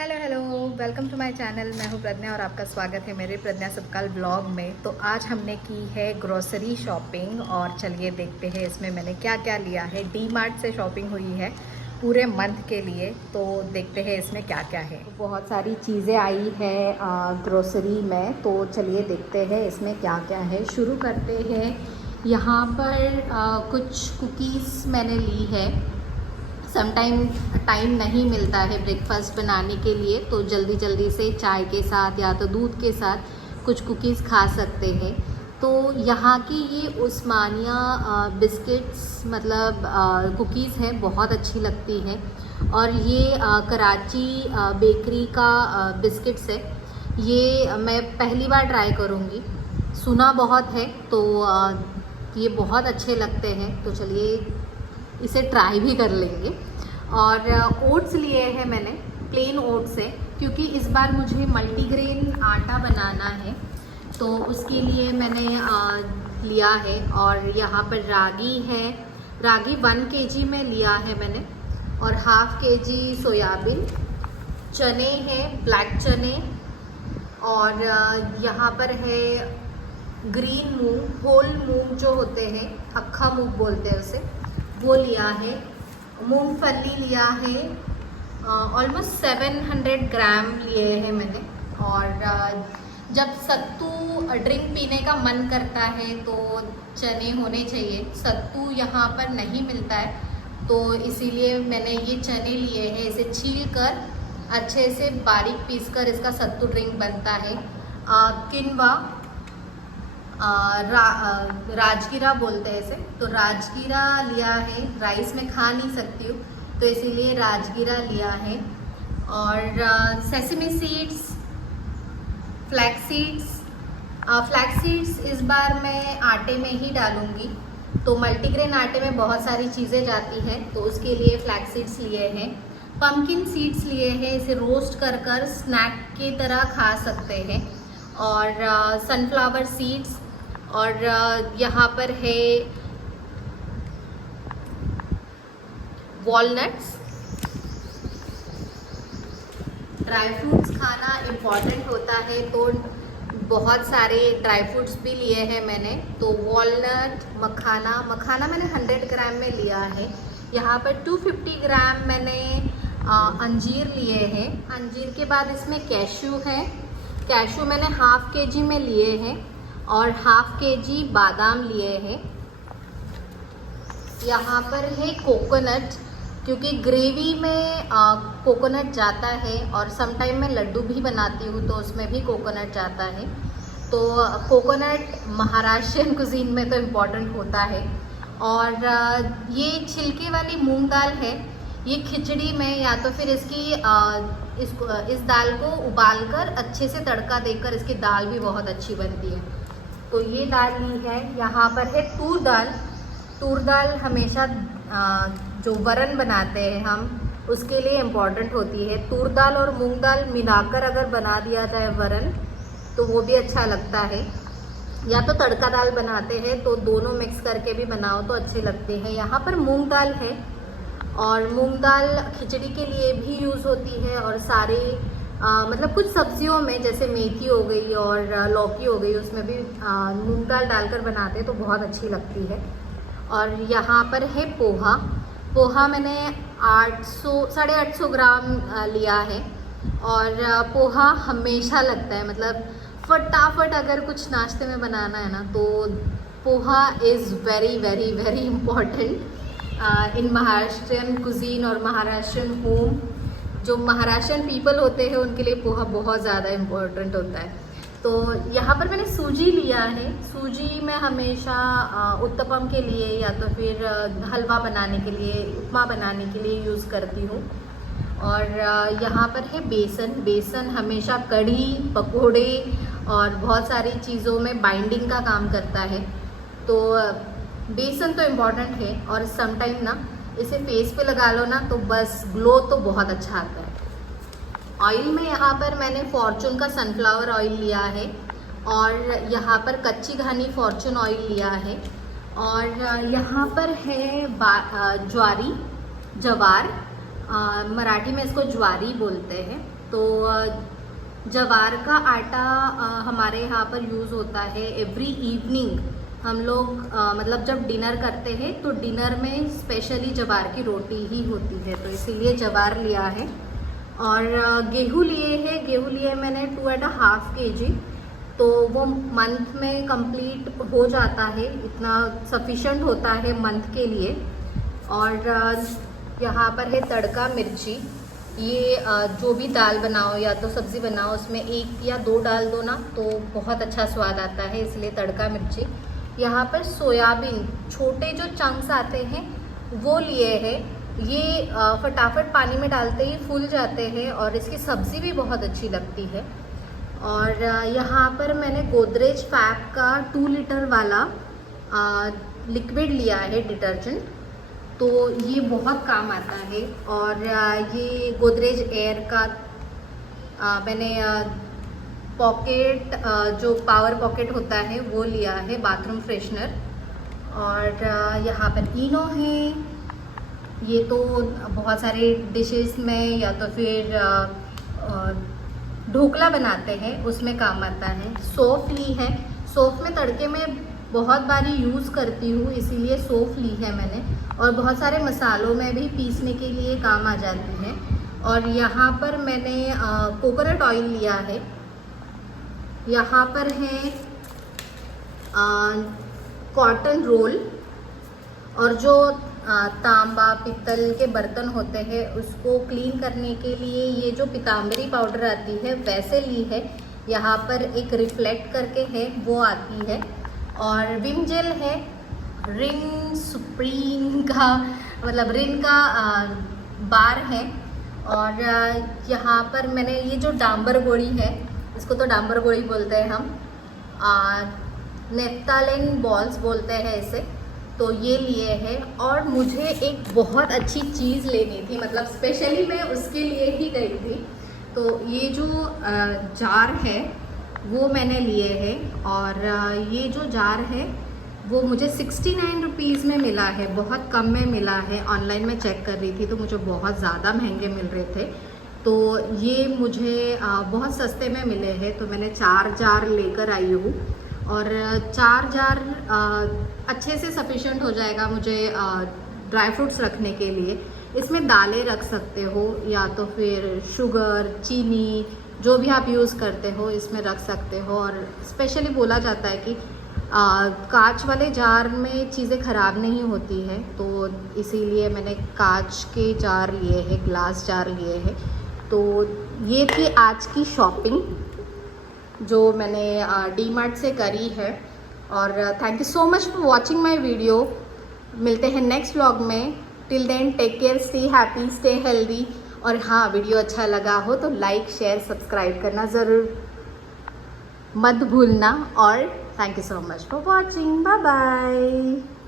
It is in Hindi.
Hello hello, welcome to my channel. मैं हूं प्रज्ञा और आपका स्वागत है मेरे प्रज्ञा सबकाल ब्लॉग में। तो आज हमने की है ग्रोसरी शॉपिंग और चलिए देखते हैं इसमें मैंने क्या क्या लिया है। डी मार्ट से शॉपिंग हुई है पूरे मंथ के लिए, तो देखते हैं इसमें क्या क्या है। बहुत सारी चीज़ें आई है ग्रोसरी में, तो चलिए देखते हैं इसमें क्या क्या है। शुरू करते हैं। यहाँ पर कुछ कुकीज़ मैंने ली है। टाइम नहीं मिलता है ब्रेकफास्ट बनाने के लिए, तो जल्दी जल्दी से चाय के साथ या तो दूध के साथ कुछ कुकीज़ खा सकते हैं। तो यहाँ की ये उस्मानिया बिस्किट्स मतलब कुकीज़ है, बहुत अच्छी लगती है। और ये कराची बेकरी का बिस्किट्स है। ये मैं पहली बार ट्राई करूँगी, सुना बहुत है तो ये बहुत अच्छे लगते हैं, तो चलिए इसे ट्राई भी कर लेंगे। और ओट्स लिए हैं मैंने, प्लेन ओट्स है, क्योंकि इस बार मुझे मल्टीग्रेन आटा बनाना है, तो उसके लिए मैंने लिया है। और यहाँ पर रागी है, रागी 1 kg में लिया है मैंने, और ½ kg सोयाबीन, चने हैं, ब्लैक चने, और यहाँ पर है ग्रीन मूंग, होल मूंग जो होते हैं, अक्खा मूंग बोलते हैं उसे, वो लिया है। मूंगफली लिया है, ऑलमोस्ट 700 ग्राम लिए हैं मैंने। और जब सत्तू ड्रिंक पीने का मन करता है तो चने होने चाहिए। सत्तू यहाँ पर नहीं मिलता है, तो इसीलिए मैंने ये चने लिए हैं। इसे छील कर अच्छे से बारीक पीसकर इसका सत्तू ड्रिंक बनता है। किनवा, राजगीरा बोलते हैं इसे, तो राजगीरा लिया है। राइस में खा नहीं सकती हूँ, तो इसीलिए राजगीरा लिया है। और सेसमी सीड्स, फ्लैक्स सीड्स इस बार मैं आटे में ही डालूँगी, तो मल्टीग्रेन आटे में बहुत सारी चीज़ें जाती हैं, तो उसके लिए फ्लैक्स सीड्स लिए हैं। पम्पकिन सीड्स लिए हैं, इसे रोस्ट कर स्नैक की तरह खा सकते हैं। और सनफ्लावर सीड्स, और यहाँ पर है वॉलनट्स। ड्राई फ्रूट्स खाना इम्पॉर्टेंट होता है, तो बहुत सारे ड्राई फ्रूट्स भी लिए हैं मैंने। तो वॉलनट, मखाना मैंने 100 ग्राम में लिया है। यहाँ पर 250 ग्राम मैंने अंजीर लिए हैं। अंजीर के बाद इसमें कैश्यू है, कैश्यू मैंने ½ kg में लिए हैं, और ½ kg बादाम लिए हैं। यहाँ पर है कोकोनट, क्योंकि ग्रेवी में कोकोनट जाता है, और समटाइम मैं लड्डू भी बनाती हूँ तो उसमें भी कोकोनट जाता है। तो कोकोनट महाराष्ट्रियन कुजीन में तो इम्पॉर्टेंट होता है। और ये छिलके वाली मूंग दाल है, ये खिचड़ी में या तो फिर इस दाल को उबालकर अच्छे से तड़का देकर इसकी दाल भी बहुत अच्छी बनती है, तो ये दाल ली है। यहाँ पर है तूर दाल हमेशा जो वरन बनाते हैं हम, उसके लिए इम्पॉर्टेंट होती है। तूर दाल और मूंग दाल मिलाकर अगर बना दिया जाए वरन, तो वो भी अच्छा लगता है। या तो तड़का दाल बनाते हैं तो दोनों मिक्स करके भी बनाओ तो अच्छे लगते हैं। यहाँ पर मूंग दाल है, और मूंग दाल खिचड़ी के लिए भी यूज़ होती है, और सारे मतलब कुछ सब्जियों में जैसे मेथी हो गई और लौकी हो गई, उसमें भी मूंग दाल डालकर बनाते हैं तो बहुत अच्छी लगती है। और यहाँ पर है पोहा मैंने 800-850 ग्राम लिया है। और पोहा हमेशा लगता है, मतलब फटाफट अगर कुछ नाश्ते में बनाना है ना, तो poha is very very very important in Maharashtrian cuisine और महाराष्ट्रियन होम। जो महाराष्ट्रियन पीपल होते हैं उनके लिए पोहा बहुत ज़्यादा इम्पोर्टेंट होता है। तो यहाँ पर मैंने सूजी लिया है। सूजी मैं हमेशा उत्तपम के लिए या तो फिर हलवा बनाने के लिए, उपमा बनाने के लिए यूज़ करती हूँ। और यहाँ पर है बेसन हमेशा कढ़ी, पकोड़े और बहुत सारी चीज़ों में बाइंडिंग का काम करता है, तो बेसन तो इम्पॉर्टेंट है। और समटाइम ना इसे फेस पे लगा लो ना, तो बस ग्लो तो बहुत अच्छा आता है। ऑयल में यहाँ पर मैंने फॉर्चून का सनफ्लावर ऑयल लिया है, और यहाँ पर कच्ची घानी फॉर्चून ऑयल लिया है। और यहाँ पर है जवार, मराठी में इसको ज्वारी बोलते हैं। तो जवार का आटा हमारे यहाँ पर यूज़ होता है एवरी इवनिंग। हम लोग मतलब जब डिनर करते हैं तो डिनर में स्पेशली जवार की रोटी ही होती है, तो इसीलिए जवार लिया है। और गेहूँ लिए हैं, गेहूँ लिए मैंने 2.5 kg, तो वो मंथ में कंप्लीट हो जाता है, इतना सफिशेंट होता है मंथ के लिए। और यहाँ पर है तड़का मिर्ची। ये जो भी दाल बनाओ या तो सब्ज़ी बनाओ उसमें 1 या 2 डाल दो ना तो बहुत अच्छा स्वाद आता है, इसलिए तड़का मिर्ची। यहाँ पर सोयाबीन छोटे जो चंक्स आते हैं वो लिए हैं। ये फटाफट पानी में डालते ही फूल जाते हैं और इसकी सब्ज़ी भी बहुत अच्छी लगती है। और यहाँ पर मैंने गोदरेज फैब का 2 लीटर वाला लिक्विड लिया है डिटर्जेंट, तो ये बहुत काम आता है। और ये गोदरेज एयर का मैंने पॉकेट जो पावर पॉकेट होता है वो लिया है, बाथरूम फ्रेशनर। और यहाँ पर इनो है, ये तो बहुत सारे डिशेस में या तो फिर ढोकला बनाते हैं उसमें काम आता है। सौंफ ली है, सौंफ में तड़के में बहुत बारी यूज़ करती हूँ, इसीलिए सौंफ ली है मैंने। और बहुत सारे मसालों में भी पीसने के लिए काम आ जाती है। और यहाँ पर मैंने कोकोनट ऑयल लिया है। यहाँ पर है कॉटन रोल, और जो तांबा पित्तल के बर्तन होते हैं उसको क्लीन करने के लिए ये जो पीताम्बरी पाउडर आती है वैसे ली है। यहाँ पर एक रिफ्लेक्ट करके है वो आती है। और विम जेल है, रिन सुप्रीम का मतलब रिन का बार है। और यहाँ पर मैंने ये जो डांबर गोड़ी है, इसको तो डांबर गोड़ी बोलते हैं हम, नेफ्तालिन बॉल्स बोलते हैं इसे, तो ये लिए हैं। और मुझे एक बहुत अच्छी चीज़ लेनी थी, मतलब स्पेशली मैं उसके लिए ही गई थी। तो ये जो जार है वो मैंने लिए हैं। और ये जो जार है वो मुझे 69 रुपीज़ में मिला है, बहुत कम में मिला है। ऑनलाइन में चेक कर रही थी तो मुझे बहुत ज़्यादा महंगे मिल रहे थे, तो ये मुझे बहुत सस्ते में मिले हैं। तो मैंने 4 जार लेकर आई हूँ। और 4 जार अच्छे से सफिशेंट हो जाएगा मुझे ड्राई फ्रूट्स रखने के लिए। इसमें दालें रख सकते हो या तो फिर शुगर, चीनी, जो भी आप यूज़ करते हो इसमें रख सकते हो। और स्पेशली बोला जाता है कि कांच वाले जार में चीज़ें ख़राब नहीं होती है, तो इसीलिए मैंने कांच के जार लिए हैं, ग्लास जार लिए हैं। तो ये थी आज की शॉपिंग जो मैंने डीमार्ट से करी है। और thank you so much for watching my video. मिलते हैं नेक्स्ट व्लॉग में। Till then take care, stay happy, stay healthy. और हाँ, वीडियो अच्छा लगा हो तो लाइक, शेयर, सब्सक्राइब करना ज़रूर मत भूलना। और thank you so much for watching. Bye bye.